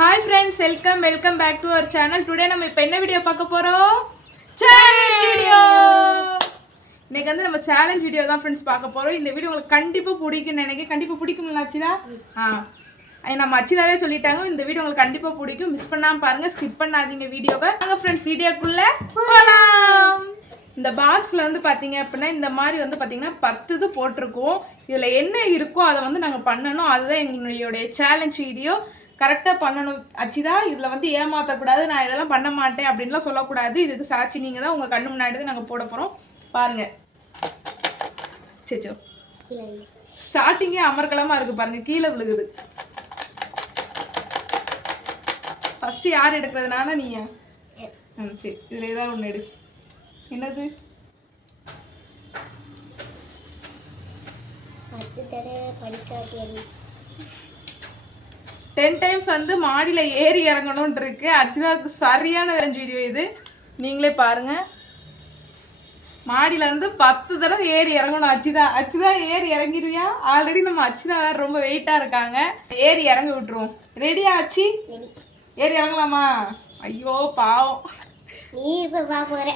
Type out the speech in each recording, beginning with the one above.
Hi friends, welcome back to our channel. Today நம்ம இப்ப என்ன வீடியோ பார்க்க போறோம்? Challenge video. இன்னைக்கு வந்து நம்ம challenge வீடியோ தான் friends பார்க்க போறோம். இந்த வீடியோ உங்களுக்கு கண்டிப்பா பிடிக்கும்னு நினைக்கிறேன். கண்டிப்பா பிடிக்கும்ல அச்சிதா? நம்ம அச்சிதாவே சொல்லிட்டாங்க இந்த வீடியோ உங்களுக்கு கண்டிப்பா பிடிக்கும். மிஸ் பண்ணாம பாருங்க, ஸ்கிப் பண்ணாதீங்க வீடியோவை. வாங்க friends வீடியோக்குள்ள போலாம். இந்த பாக்ஸ்ல வந்து பாத்தீங்க அப்படினா இந்த மாதிரி வந்து பாத்தீங்கன்னா 10 இது போட்டுருக்கோம். இதுல என்ன இருக்கோ அதை வந்து நாங்க பண்ணனும். அதுதான் எங்களுடைய சேலஞ்ச் வீடியோ. கரெக்டா பண்ணணும் அச்சிதா. இதுல வந்து ஏமாத்த கூடாது, நான் இதெல்லாம் பண்ண மாட்டேன் அப்படின்லாம் சொல்லக்கூடாது. இதுக்கு சாட்சி நீங்க தான். உங்க கண்ணு முன்னாடி தான் நாங்க போட போறோம். பாருங்க. சேச்சோ ஸ்டார்டிங்கே அமர்க்கலமா இருக்கு பாருங்க, கீழே விழுகுது. ஃபர்ஸ்ட் யார் எடுக்கிறது, நானா நீயா? சரி, இதுல ஏதாவது ஒண்ணு எடு. என்னது? 10 டைம்ஸ் வந்து மாடியில ஏறி இறங்கணும்னு இருக்கு. அச்சிதாவுக்கு சரியான வீடியோ இது. நீங்களே பாருங்க. மாடியில இருந்து 10 தடவை ஏறி இறங்கணும். அச்சிதா ஏறி இறங்கிடுவியா? ஆல்ரெடி நம்ம அச்சிதா வேற ரொம்ப வெயிட்டா இருக்காங்க. ஏறி இறங்கி விட்டுருவோம். ரெடியா ஆச்சி? ஏறி இறங்கலாமா? ஐயோ பாவம். நீ இப்ப பாப்போற.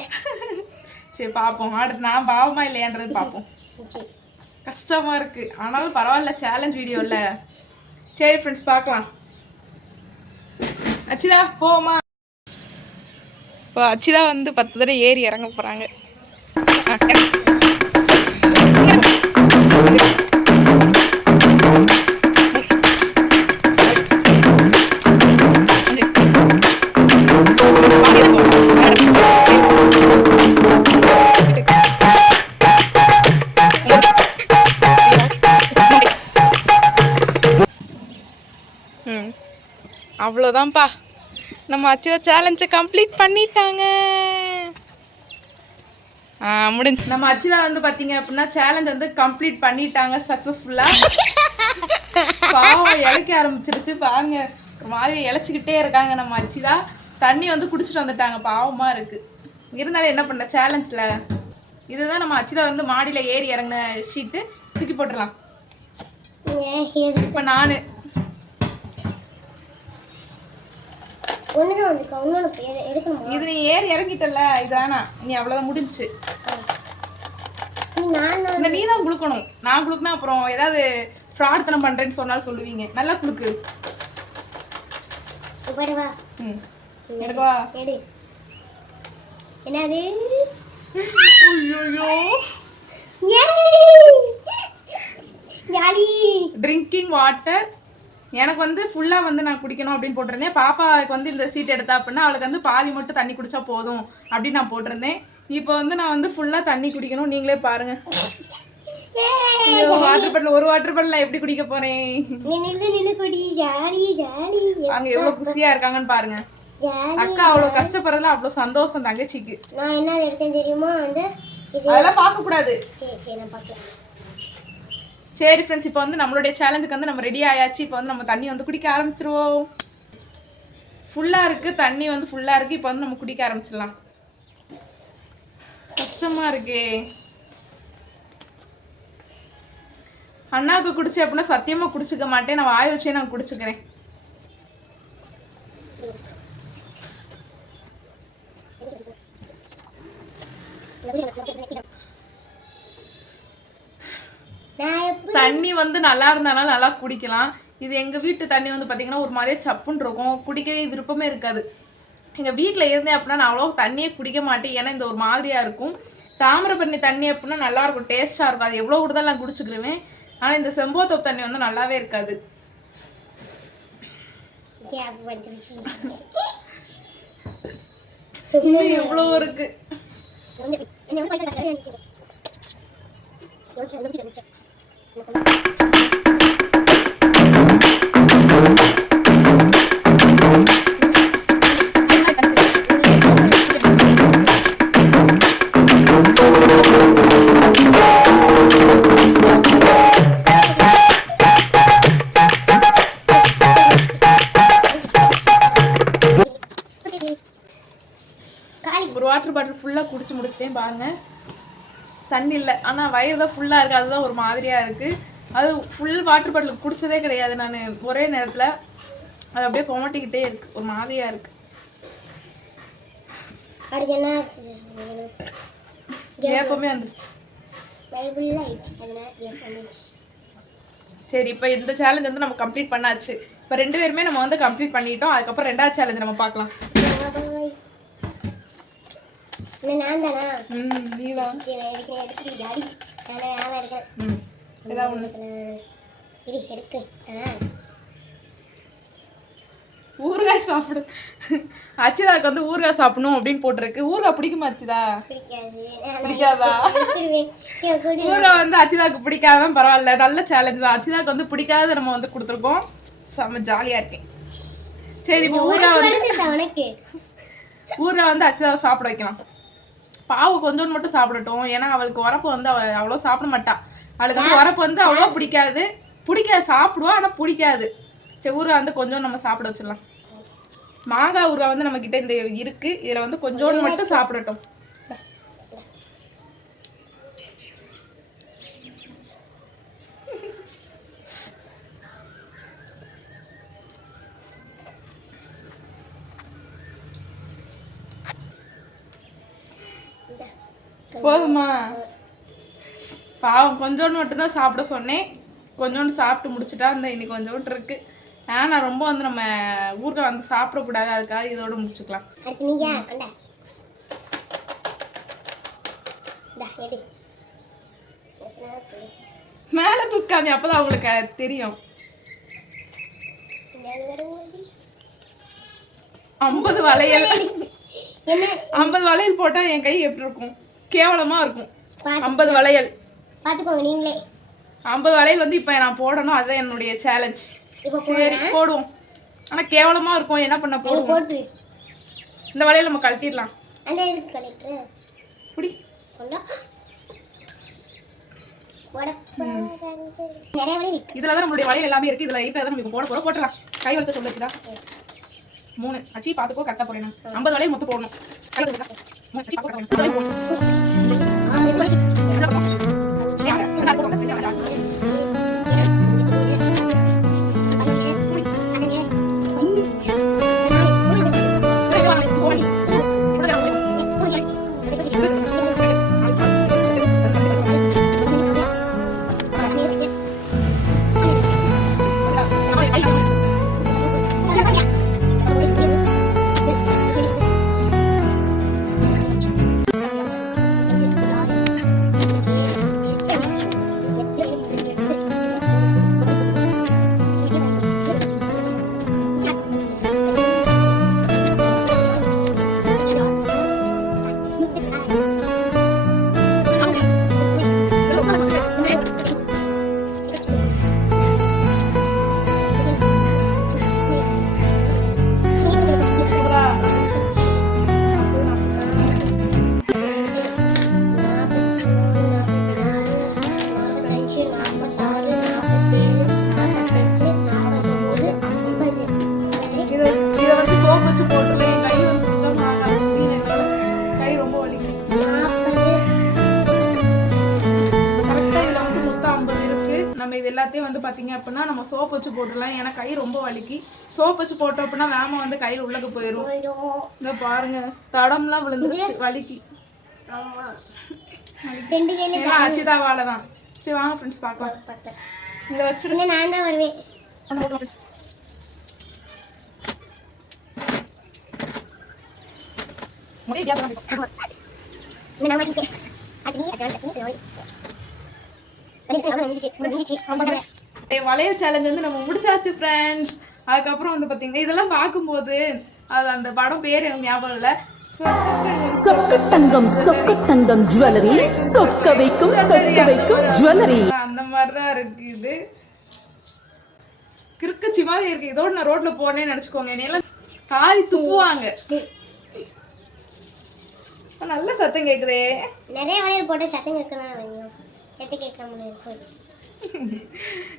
சரி பாப்போம். அடுத்து நான் பாவமா இல்லையான்றது பாப்போம். கஷ்டமா இருக்கு, ஆனாலும் பரவாயில்ல, சேலஞ்ச் வீடியோ இல்ல. சரி ஃப்ரெண்ட்ஸ் பார்க்கலாம். அச்சிதா போமா. இப்போ அச்சிதா வந்து 10 தடவை ஏறி இறங்க போறாங்க. அவ்வளோதான்ப்பா, நம்ம அச்சிதா சேலஞ்சை கம்ப்ளீட் பண்ணிட்டாங்க. முடிஞ்சு. நம்ம அச்சிதா வந்து பார்த்தீங்க அப்படின்னா சேலஞ்ச் வந்து கம்ப்ளீட் பண்ணிட்டாங்க சக்ஸஸ்ஃபுல்லாக. பாவம் இழைக்க ஆரம்பிச்சிருச்சு பாருங்க, ஒரு மாதிரி இழைச்சிக்கிட்டே இருக்காங்க நம்ம அச்சிதா. தண்ணி வந்து குடிச்சிட்டு வந்துட்டாங்க, பாவமாக இருக்குது. இருந்தாலும் என்ன பண்ண, சேலஞ்சில் இதுதான் நம்ம அச்சிதா வந்து மாடியில் ஏறி இறங்கின ஷீட்டு. தூக்கி போட்டுடலாம். இப்போ நான் இது நீ ஏறி இறங்கிட்டல, இது வேணா, நீ அவ்வளவுதான், முடிஞ்சு. இந்த நீ தான் குளுக்கணும். நான் குளுக்குனா அப்புறம் ஏதாவது ஃப்ராட்தனம் பண்றேன்னு சொன்னாலும் சொல்லுவீங்க. நல்லா குளுக்கு. எடுவா. என்னது? ஐயோ ஜாலி. Drinking water. எனக்கு வந்து ஃபுல்லாக வந்து நான் குடிக்கணும் அப்படின்னு போட்டிருந்தேன். பாப்பாவுக்கு வந்து இந்த சீட் எடுத்தா அப்படின்னா அவளுக்கு வந்து பாதி மட்டும் தண்ணி குடிச்சா போதும் அப்படின்னு நான் போட்டிருந்தேன். இப்போ வந்து நான் வந்து ஃபுல்லாக தண்ணி குடிக்கணும். நீங்களே பாருங்க. வாட்டர் பாட்டில், ஒரு வாட்டர் பாட்டில் நான் எப்படி குடிக்க போறேன்? அங்க எவ்வளவு குசியா இருக்காங்கன்னு பாருங்க. அக்கா அவ்வளவு கஷ்டப்படுறதுல அவ்வளவு சந்தோஷம் தங்கச்சிக்கு. நான் என்ன எடுத்தேன் தெரியுமா? அதெல்லாம் பார்க்க கூடாது. சரி நான் பார்க்கலாம். சரி ஃப்ரெண்ட்ஸ், இப்போ வந்து நம்மளுடைய சேலஞ்சுக்கு வந்து நம்ம ரெடி ஆயாச்சு. இப்போ வந்து நம்ம தண்ணி வந்து குடிக்க ஆரம்பிச்சிருவோம். ஃபுல்லாக இருக்குது தண்ணி, வந்து ஃபுல்லாக இருக்குது. இப்போ வந்து நம்ம குடிக்க ஆரம்பிச்சிடலாம். கஷ்டமாக இருக்கே. அண்ணாவுக்கு குடிச்சு அப்படின்னா சத்தியமாக குடிச்சுக்க மாட்டேன். நான் வாய் வச்சே நான் குடிச்சுக்கிறேன். தண்ணி வந்து நல்லா இருந்தாலும் நல்லா குடிக்கலாம். இது எங்க வீட்டு தண்ணி வந்து பாத்தீங்கன்னா ஒரு மாதிரியே சப்புன்னு இருக்கும், குடிக்கவே விருப்பமே இருக்காது. எங்க வீட்டுல இருந்தேன் அப்படின்னா நான் அவ்வளோ தண்ணியே குடிக்க மாட்டேன், ஏன்னா இந்த ஒரு மாதிரியா இருக்கும். தாமிரபரணி தண்ணி அப்படின்னா நல்லா இருக்கும், டேஸ்டா இருக்கும். அது எவ்வளவு கொடுத்தாலும் நான் குடிச்சுக்கிருவேன். ஆனா இந்த செம்போத்தோப்பு தண்ணி வந்து நல்லாவே இருக்காது. இன்னும் எவ்வளவு இருக்கு. ஒரு வாட்டர் பாட்டில் ஃபுல்லாக குடிச்சு முடிச்சிட்டேன் பாருங்க. தண்ணி இல்லை, ஆனால் வயிறு தான் ஃபுல்லாக இருக்குது. அதுதான் ஒரு மாதிரியாக இருக்குது. அது ஃபுல் வாட்டர் பாட்டில் குடிச்சதே கிடையாது நான் ஒரே நேரத்தில். அது அப்படியே கொமட்டிக்கிட்டே இருக்கு, ஒரு மாதிரியா இருக்கு. அடுத்து என்ன ஏப்பமே வந்துருச்சு. பைபிள்ல ஆயிடுச்சு, அதனால ஏப்பம் வந்துச்சு. சரி, இப்போ இந்த சேலஞ்ச் வந்து நம்ம கம்ப்ளீட் பண்ணாச்சு. இப்போ 2 பேருமே நம்ம வந்து கம்ப்ளீட் பண்ணிட்டோம். அதுக்கப்புறம் 2வது சேலஞ்ச் நம்ம பார்க்கலாம். நான் தானா? நீதான். எடுத்து ஜாடி நானே வேலை இருக்கேன். ஏதாவது ஒன்று எடுத்து ஊறுகாய் சாப்பிடு. அச்சிதாக்கு வந்து ஊறுகாய் சாப்பிடணும் அப்படின்னு போட்டிருக்கு. ஊறுகாய் பிடிக்குமா அச்சிதா? பிடிக்காதா? ஊறுகாய் வந்து அச்சிதாக்கு பிடிக்காதான் பரவாயில்ல, நல்ல சேலஞ்ச் தான். அச்சிதாக்கு வந்து பிடிக்காத நம்ம வந்து கொடுத்துருக்கோம். செம்ம ஜாலியா இருக்கேன். சரி, இப்போ ஊறுகாய் வந்து அச்சிதாவை சாப்பிட வைக்கலாம். பாவு கொஞ்சோண்டு மட்டும் சாப்பிடட்டும், ஏன்னா அவளுக்கு உரப்பு வந்து அவ்வளோ சாப்பிட மாட்டா. அவளுக்கு வந்து உரப்பு வந்து அவ்வளோ பிடிக்காது. சாப்பிடுவா, ஆனால் பிடிக்காது. சரி, ஊறுகாய் வந்து கொஞ்சம் நம்ம சாப்பிட வச்சிடலாம். மாங்காய் ஊறுகாய் வந்து நம்ம கிட்ட இந்த இருக்கு, இதுல வந்து கொஞ்சோண்டு மட்டும் சாப்பிடட்டும். போதுமா? பாவம், கொஞ்சோண்டு மட்டும்தான் சாப்பிட சொன்னேன். கொஞ்சோண்டு சாப்பிட்டு முடிச்சுட்டா. இந்த இன்னைக்கு கொஞ்சோண்டு இருக்கு. ஆனா ரொம்ப வந்து நம்ம ஊறுகாய் வந்து சாப்பிடக்கூடாது, அதுக்காக இதோட முடிச்சுக்கலாம். மேல தூக்காம, அப்பதான் அவங்களுக்கு தெரியும். 50 வளையல் 50 வளையல் போட்டா என் கை எப்படி இருக்கும்? கேவலமா இருக்கும். 50 வளையல் பாத்துக்கோங்க நீங்களே. 50 வளையல் வந்து இப்ப நான் போடணும், அதுதான் என்னுடைய சேலஞ்ச். சரி, போடுவோம். ஆனா கேவலமா இருக்கும், என்ன பண்ண போடுவோம். இந்த வளையல் நம்ம கழட்டிடலாம். அந்த இதுக்கு கழட்டு புடி. இதுலதான் நம்மளுடைய வளையல் எல்லாமே இருக்கு. இதுல இப்ப நம்ம போட போட்டலாம். கை வச்ச சொல்லுச்சுடா. 3 அச்சி பாத்துக்கோ, கரெக்டா போறேன். 50 வளையல் மொத்தம் போடணும். கை வச்சா 3 அச்சி பாத்துக்கோ. நம்ம இது எல்லாத்தையும் வந்து பார்த்தீங்க அப்படின்னா நம்ம சோப் வச்சு போட்டுடலாம். ஏன்னா கை ரொம்ப வலிக்கு. சோப் வச்சு போட்டோம் அப்படின்னா வேம வந்து கையில் உள்ளக்கு போயிடும். இந்த பாருங்க, தடம்லாம் விழுந்துருச்சு வலிக்கு. ஏன்னா அச்சிதாவால தான். சரி வாங்க ஃப்ரெண்ட்ஸ் பார்க்கலாம். இதை வச்சுருங்க, நான் தான் வருவேன். வளையல் சேலஞ்ச் வந்து நம்ம முடிச்சாச்சு ஃப்ரெண்ட்ஸ். அதுக்கப்புறம் வந்து பார்த்தீங்கன்னா இதெல்லாம் பார்க்கும்போது அது அந்த படம் பேர் எனக்கு ஞாபகம் இல்லை. சொக்க தங்கம் ஜுவல்லரி, சொக்க வைக்கும் ஜுவல்லரி, அந்த மாதிரிதான் இருக்கு. இது கிறுக்கச்சி மாதிரி இருக்கு. இதோட நான் ரோட்ல போனேன்னு நினைச்சுக்கோங்க, என்னையெல்லாம் காரி துப்புவாங்க. நல்ல சத்தம் கேக்குதே. நிறைய வளையல் போட்டு சத்தம் கேட்கணும்.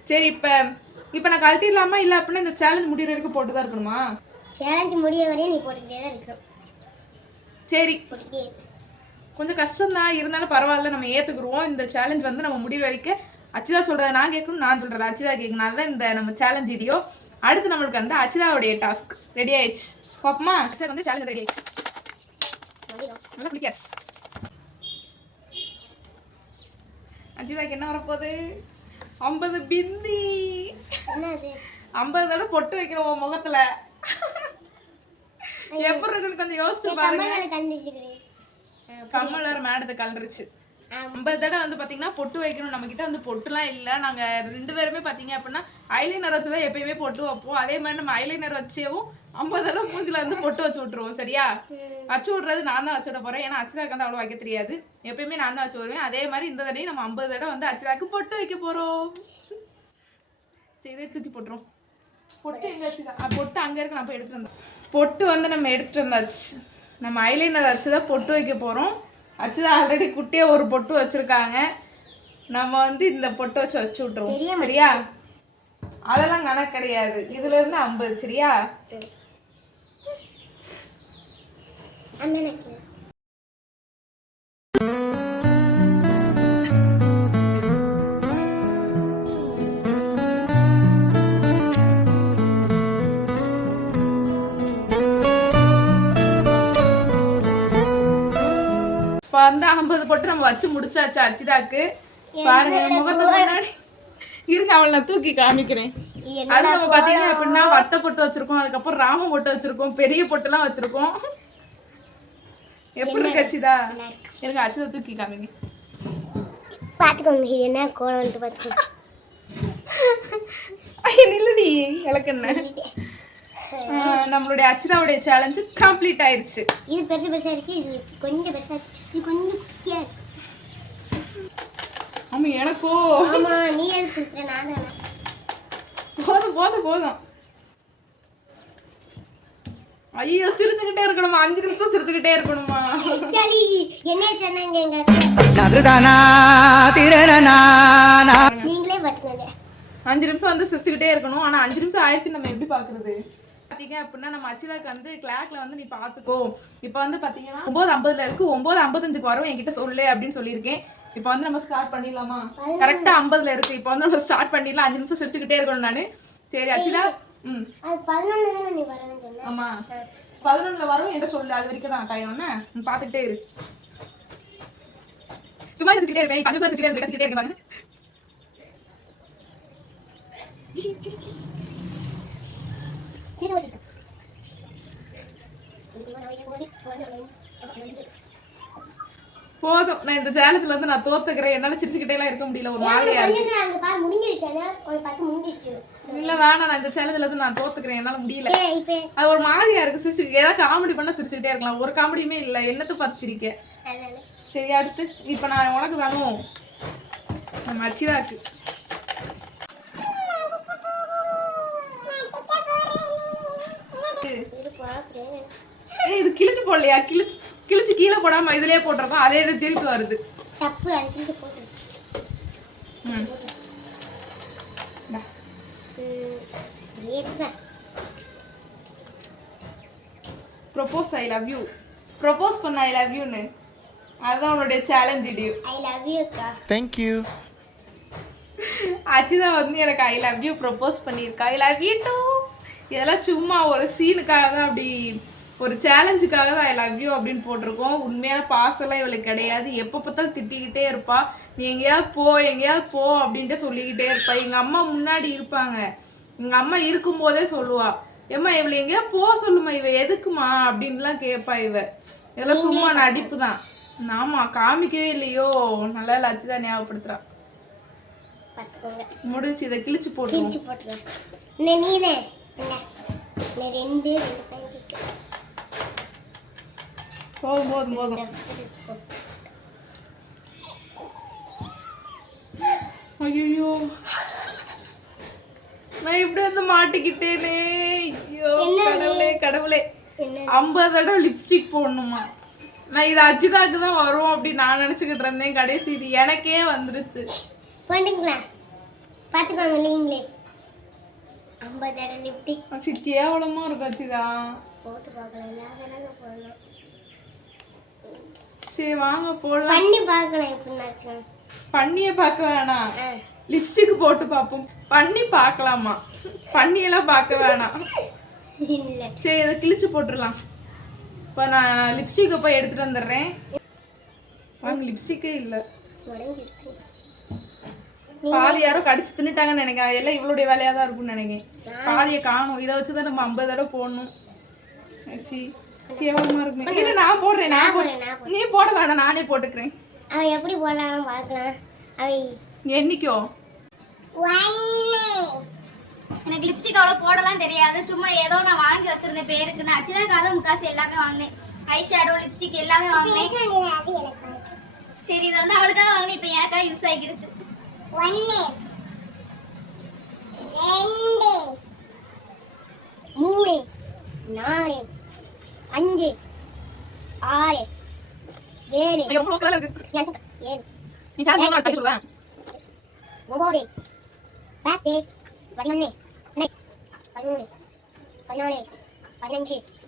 சரி, இப்ப நான் கழட்டிடலாமா இல்ல அப்படின்னா இந்த சேலஞ்ச் முடிகிற வரைக்கும் போட்டுதான் இருக்கணுமா? சேலஞ்ச் முடிய வரையும் நீ போட்டுக்கிட்டே தான் இருக்கணும். சரி, கொஞ்சம் கஷ்டம் தான், இருந்தாலும் பரவாயில்ல, நம்ம ஏத்துக்குருவோம். இந்த சேலஞ்ச் வந்து நம்ம முடிகிற வரைக்கும் அச்சிதா சொல்றத நான் கேட்கணும், நான் சொல்றத அச்சிதா கேட்கணும். அதுதான் இந்த நம்ம சேலஞ்ச் வீடியோ. அடுத்து நம்மளுக்கு வந்து அச்சிதாவுடைய டாஸ்க் ரெடி ஆயிடுச்சு பாப்பமா. சார் வந்து சேலஞ்ச் ரெடி ஆயிடுச்சு. நல்லா குளிக்காச்சு. அச்சிதாக்கு என்ன வரப்போகுது? 50 பிந்தி. என்னது 50 தடவை பொட்டு வைக்கணும் உன் முகத்துல. எப்படி இருக்குன்னு கொஞ்சம் யோசிச்சு பாருங்க. கண்டிச்சுக்கிறேன். கம்மல் வேற மேடத்தை கலந்துருச்சு. 50 தடவை வந்து பாத்தீங்கன்னா பொட்டு வைக்கணும். நம்ம கிட்ட வந்து பொட்டுலாம் இல்ல. நாங்க 2 பேருமே பாத்தீங்க அப்படின்னா ஐலைனர் வச்சுதான் எப்பயுமே பொட்டு வைப்போம். அதே மாதிரி நம்ம ஐலைனர் வச்சேவும் 50 தடவை மூஞ்சில வந்து பொட்டு வச்சு விட்டுருவோம். சரியா? வச்சு விடுறது நான் தான் வச்சு விட போறேன். ஏன்னா அச்சிதாக்கு வந்து அவ்வளவு வைக்க தெரியாது. எப்பயுமே நான் தான் வச்சு வருவேன். அதே மாதிரி இந்த தடவை நம்ம 50 தடவை வந்து அச்சிதாக்கு பொட்டு வைக்க போறோம். சரி, இதை தூக்கி போட்டுரும். பொட்டு எங்க வச்சுதான் பொட்டு அங்க இருக்கு. நான் போய் எடுத்துட்டு வந்தேன். பொட்டு வந்து நம்ம எடுத்துட்டு வந்தாச்சு. நம்ம ஐலைனர் வச்சுதான் பொட்டு வைக்க போறோம். அச்சுதான் ஆல்ரெடி குட்டியே ஒரு பொட்டு வச்சிருக்காங்க. நம்ம வந்து இந்த பொட்டு வச்சு விட்டுருவோம். சரியா? அதெல்லாம் கணக்கு கிடையாது. இதுல இருந்து 50. சரியா? இப்போ வந்து 50 பொட்டு நம்ம வச்சு முடிச்சாச்சு அச்சிதாக்கு. பாருங்க முகத்துக்கு முன்னாடி இருங்க, அவளை நான் தூக்கி காமிக்கிறேன். அது நம்ம பாத்தீங்க அப்படின்னா வத்த பொட்டு வச்சிருக்கோம், அதுக்கப்புறம் ராம பொட்டு வச்சிருக்கோம், பெரிய பொட்டுலாம் வச்சிருக்கோம். எப்படி இருக்கு அச்சிதா? எனக்கு அச்சிதா தூக்கி காமிங்க. பாத்துக்கோங்க இது என்ன கோலம் பாத்துக்கோங்க. ஐயா நில்லுடி எனக்கு என்ன. நம்மளுடைய அச்சிதாவுடைய சேலஞ்சு கம்ப்ளீட் ஆயிருச்சு. இது பெருசு பெருசா இருக்கு, இது கொஞ்சம் பெருசா இருக்கு, இது கொஞ்சம் குட்டியா இருக்கு. ஆமா எனக்கோ. ஆமா நீ எது குடுக்குற? நான் தானே. போதும் போதும் போதும். ஐயோ சிரிச்சுக்கிட்டே இருக்கணுமா? 5 நிமிஷம் சிரிச்சுக்கிட்டே இருக்கணுமா? சரி என்ன சொன்னாங்க எங்க நீங்களே பத்துனது. 5 நிமிஷம் வந்து சிரிச்சுக்கிட்டே இருக்கணும். ஆனா 5 நிமிஷம் ஆயிடுச்சு, நம்ம எப்படி பாக்குறது? பாத்தீங்க அப்படின்னா நம்ம அச்சிதாக்கு வந்து கிளாக்ல வந்து நீ பாத்துக்கோ. இப்ப வந்து பாத்தீங்கன்னா 9:50 இருக்கு. 9:55 வரும் என்கிட்ட சொல்லு அப்படின்னு சொல்லியிருக்கேன். இப்போ வந்து நம்ம ஸ்டார்ட் பண்ணிடலாமா? கரெக்டா 50 இருக்கு. இப்போ வந்து நம்ம ஸ்டார்ட் பண்ணிடலாம். 5 நிமிஷம் சிரிச்சுக்கிட்டே இருக்கணும் நானு. சரி அச்சிதா. அது 11 தானே நீ வரணும்னு சொன்ன. ஆமா 11 வரும் என்கிட்ட சொல்லு. அது வரைக்கும் தான் டைம். நீ பாத்துக்கிட்டே இரு. சும்மா சிரிச்சுக்கிட்டே இருக்கேன். 5 நிமிஷம் சிரிச்சுக்கிட்டே இருக்கேன். போதும், நான் இந்த சேலத்துல இருந்து நான் தோத்துக்கிறேன். என்னால சிரிச்சுக்கிட்டே எல்லாம் இருக்க முடியல. ஒரு மாதிரியா இல்ல வேணாம், நான் இந்த சேலத்துல இருந்து நான் தோத்துக்கிறேன். என்னால முடியல. அது ஒரு மாதிரியா இருக்கு. சிரிச்சு ஏதாவது காமெடி பண்ணா சிரிச்சுக்கிட்டே இருக்கலாம். ஒரு காமெடியுமே இல்ல. என்னத்தை பார்த்து சிரிக்க? சரி அடுத்து இப்ப நான் உனக்கு வேணும். நம்ம அச்சிதாக்கு இது கிழிச்சு போடலையா? கிழிச்சு கீழே போடாம இதுலயே போட்டிருக்கோம். அதே இது திருப்பி வருது. தப்பு அது கிழிச்சு போட்டு. Propose I love you. Propose பண்ண ஐ லவ் யூன்னு. அதுதான் உன்னுடைய challenge video. I love you அக்கா. Thank you. அச்சிதா வந்து எனக்கு ஐ லவ் யூ ப்ரோபோஸ் பண்ணியிருக்கா. I love you too. இதெல்லாம் சும்மா ஒரு சீனுக்காக தான், அப்படி ஒரு சேலஞ்சுக்காக தான் ஐ லவ் யூ அப்படின்னு போட்டிருக்கோம். உண்மையான பாசெல்லாம் இவளுக்கு கிடையாது. எப்போ பார்த்தாலும் திட்டிக்கிட்டே இருப்பா. நீ எங்கேயாவது போ அப்படின்ட்டு சொல்லிக்கிட்டே இருப்பா. எங்கள் அம்மா முன்னாடி இருப்பாங்க. எங்கள் அம்மா இருக்கும்போதே சொல்லுவா, ஏம்மா இவளை எங்கேயா சொல்லுமா, இவ எதுக்குமா அப்படின்லாம் கேட்பா. இதெல்லாம் சும்மா நடிப்பு தான். ஆமா காமிக்கவே இல்லையோ. நல்லா லட்சிதான் ஞாபகப்படுத்துறா. முடிச்சு இதை கிழிச்சு போட்டுருவோம். நீனே போதும் போதும். ஐயோ நான் இப்படி வந்து மாட்டிக்கிட்டேனே. ஐயோ கடவுளே 50 தடவை லிப்ஸ்டிக் போடணுமா? நான் இது அச்சிதாக்கு தான் வரும் அப்படின்னு நான் நினைச்சுக்கிட்டு இருந்தேன். கடைசி இது எனக்கே வந்துருச்சு. பாத்துக்கோங்க நீங்களே. 50 தடவை லிப்ஸ்டிக் அச்சி கேவலமா இருக்கு அச்சிதா. போட்டு பார்க்கலாம். சரி வாங்க போடலாம். பண்ணி பார்க்கலாம். எப்படின்னாச்சும் பண்ணியே பார்க்க வேணாம். லிப்ஸ்டிக் போட்டு பார்ப்போம். பண்ணி பார்க்கலாமா? பண்ணியெல்லாம் பார்க்க வேணாம். இல்ல சரி இதை கிழிச்சு போட்டுடலாம். இப்போ நான் லிப்ஸ்டிக்கை போய் எடுத்துட்டு வந்துடுறேன். வாங்க, லிப்ஸ்டிக்கே இல்லை. உடஞ்சிருக்கு. பாதி யாரோ கடிச்சு தின்னுட்டாங்கன்னு நினைக்கிறேன். எல்லாம் இவளுடைய வேலையா தான் இருக்கும்னு நினைக்கிறேன். பாதியை காணும். இதை வச்சுதான் நம்ம 50 தடவை போடணும். ஆச்சு கேவலமா இருக்குமே. இரு நான் போடுறேன். நீ போட வேணாம், நானே போட்டுக்கிறேன். அவன் எப்படி போடலாம் பார்க்கலாம். அவன் என்னைக்கோ எனக்கு லிப்ஸ்டிக் அவ்வளோ போடலாம் தெரியாது. சும்மா ஏதோ நான் வாங்கி வச்சிருந்தேன் பேருக்கு. நான் அச்சுதாக்காக முக்காசு எல்லாமே வாங்கினேன். ஐ ஷேடோ, லிப்ஸ்டிக் எல்லாமே வாங்கினேன். அது எனக்கு சரி இதை வந்து அவளுக்காக வாங்கினேன். இப்போ எனக்காக யூஸ் ஆகிக்கிடுச்சு. 1 2 3 4 5 6 7 ரொம்ப close-ஆ இருக்கு. 7 நீ சார் நான் கட்டி சொல்றேன். 9 10 11 13 14 15 16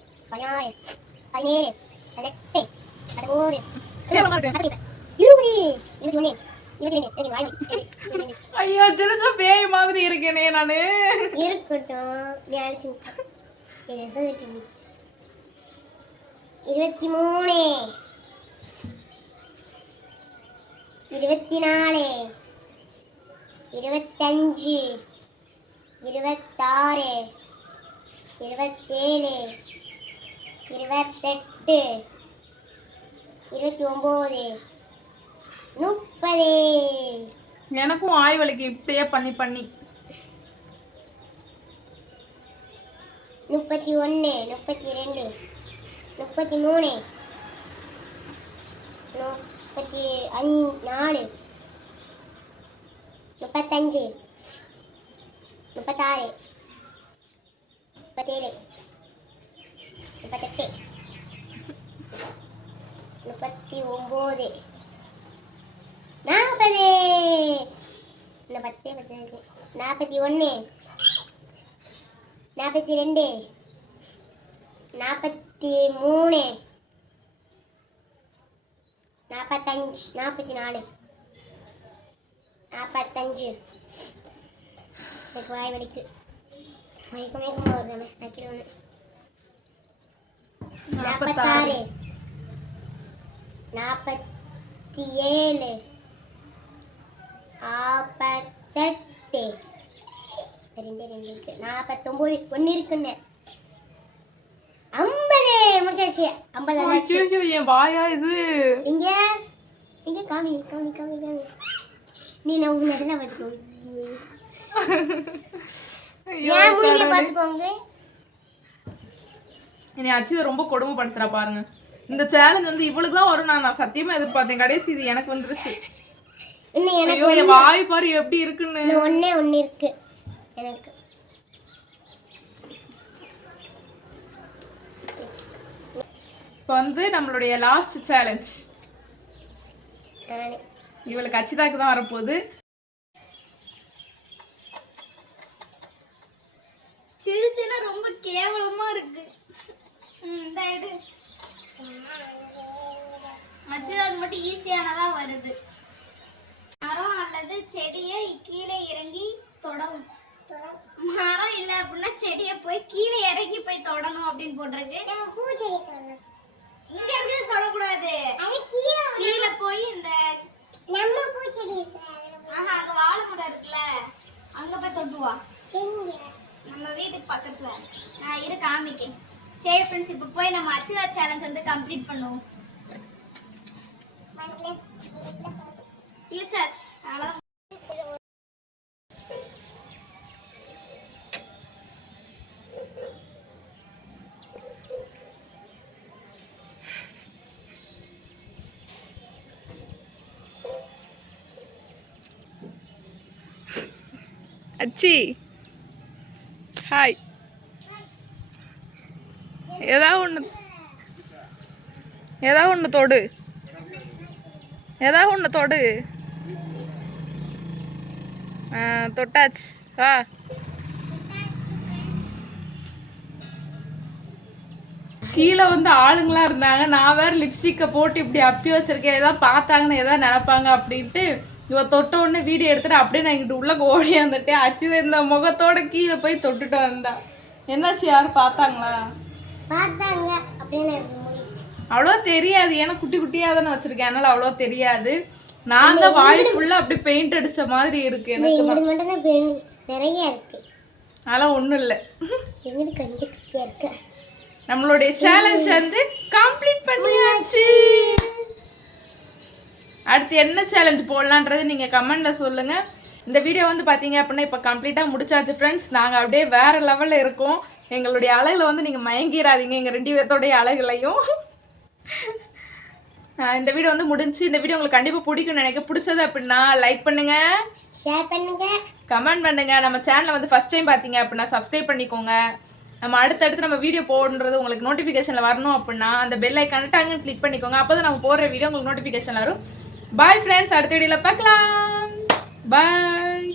17 18 19 கேவலமா இருக்கு. 20 21 22 வாய் வலி. ஐயோ சின்ன பேய் மாதிரி இருக்கேனே நானு. இருக்கட்டும் நீ அழைச்சு 23 24 25 26 27 28 29 30. எனக்கும் ஆய் வலிக்கு இப்படியே பண்ணி பண்ணி 31 32 33 34 35 36 37 38 39 40. இன்னும் 10 இருக்கு. 41 42 43 45 44 45. எனக்கு வாய் வலிக்கு மயக்கமே வருது. வைக்கிறோன்னு 46 47 48 2 இருக்கு. 49 1 இருக்குன்னு 50 முடிச்சாச்சு. 50 ஆச்சு. ஐயோ என் வாயா இது. இங்க இங்க காமி காமி காமி காமி. நீ நான் உங்க நல்லா பாத்துக்கோ. ஏன் மூஞ்சிய பாத்துக்கோங்க. என்னை அச்சிதை ரொம்ப கொடுமைப்படுத்துறா பாருங்க. இந்த சேலஞ்ச் வந்து இவளுக்கு தான் வரும் நான் சத்தியமா எதிர்பார்த்தேன். கடைசி இது எனக்கு வந்துருச்சு. இன்னும் எனக்கு ஐயோ என் வாய் பாரு எப்படி இருக்குன்னு. இன்னும் ஒண்ணே இருக்கு எனக்கு. இப்போ வந்து நம்மளுடைய லாஸ்ட் சேலஞ்ச் நானே இவளுக்கு அச்சிதாக்கு தான் வரப்போகுது. சிரிச்சுன்னா ரொம்ப கேவலமா இருக்கு. இந்த எடு அச்சுதாக்கு மட்டும் ஈஸியானதா வருது. மரம் அல்லது செடியை கீழே இறங்கி தொடவும். மரம் இல்ல அப்படின்னா செடியை போய் கீழே இறங்கி போய் தொடணும் அப்படின்னு போட்டிருக்கு. இங்க இருந்து தொடக்கூடாது. கீழே போய் இந்த நம்ம பூச்செடி அங்க வாழை மரம் இருக்குல்ல அங்க போய் தொட்டுவா. நம்ம வீட்டுக்கு பக்கத்துல நான் இரு காமிக்கேன். சரி ஃப்ரெண்ட்ஸ், இப்போ போய் நம்ம அச்சுதா சேலஞ்ச் வந்து கம்ப்ளீட் பண்ணுவோம். கிழிச்சாச்சு அவ்வளோதான். அச்சி ஹாய். ஏதாவது ஒன்று தொடு. ஏதாவது ஒன்று தொடு. தொட்டாச்சு. வா. கீழே வந்து ஆளுங்களா இருந்தாங்க. நான் வேற லிப்ஸ்டிக்கை போட்டு இப்படி அப்பி வச்சிருக்கேன். ஏதாவது பார்த்தாங்கன்னு ஏதாவது நினைப்பாங்க அப்படின்ட்டு இவ தொட்ட உடனே வீடியோ எடுத்துட்டு அப்படியே நான் இங்கிட்டு உள்ள ஓடி வந்துட்டேன். அச்சுதான் இந்த முகத்தோட கீழே போய் தொட்டுட்டு வந்தா. என்னாச்சு, யாரும் பார்த்தாங்களா? பார்த்தாங்க அப்படியே நான் அவ்வளோ தெரியாது, ஏன்னா குட்டி குட்டியாக தானே வச்சிருக்கேன், அதனால அவ்வளோ தெரியாது. நான் தான் வாய் ஃபுல்லாக அப்படியே பெயிண்ட் அடிச்ச மாதிரி இருக்கு எனக்கு. மட்டும் தான் நிறைய இருக்கு, அதெல்லாம் ஒன்றும் இல்லை. எங்களுக்கு கொஞ்சம் குட்டியா இருக்கு. நம்மளுடைய சேலஞ்ச் வந்து கம்ப்ளீட் பண்ணியாச்சு. அடுத்து என்ன சேலஞ்ச் போடலான்றது நீங்கள் கமெண்டில் சொல்லுங்கள். இந்த வீடியோ வந்து பார்த்தீங்க அப்படின்னா இப்போ கம்ப்ளீட்டாக முடிச்சாச்சு ஃப்ரெண்ட்ஸ். நாங்கள் அப்படியே வேறு லெவலில் இருக்கோம். எங்களுடைய அழகில் வந்து நீங்கள் மயங்கிடாதீங்க, எங்கள் 2 பேர்த்தோடைய அழகுலையும். இந்த வீடியோ வந்து முடிஞ்சு. இந்த வீடியோ உங்களுக்கு கண்டிப்பாக பிடிக்கும்னு நினைக்க. பிடிச்சது அப்படின்னா லைக் பண்ணுங்கள், ஷேர் பண்ணுங்க, கமெண்ட் பண்ணுங்கள். நம்ம சேனலை வந்து ஃபஸ்ட் டைம் பார்த்தீங்க அப்படின்னா சப்ஸ்கிரைப் பண்ணிக்கோங்க. நம்ம அடுத்தடுத்து நம்ம வீடியோ போடுறது உங்களுக்கு நோட்டிஃபிகேஷனில் வரணும் அப்படின்னா அந்த பெல் ஐக்கான டங்குன்னு கிளிக் பண்ணிக்கோங்க. அப்போ தான் நம்ம போடுற வீடியோ உங்களுக்கு நோட்டிஃபிகேஷன் வரும். பாய் ஃப்ரெண்ட்ஸ், அடுத்த வீடியோவில் பார்க்கலாம். பாய்.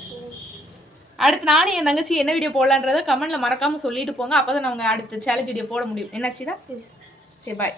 அடுத்து நானும் என் தங்கச்சி என்ன வீடியோ போடலான்றதை கமெண்ட்டில் மறக்காமல் சொல்லிட்டு போங்க. அப்போ தான் நாங்கள் அடுத்த சேலஞ்ச் வீடியோ போட முடியும். என்னாச்சு தான்? சரி, பாய்.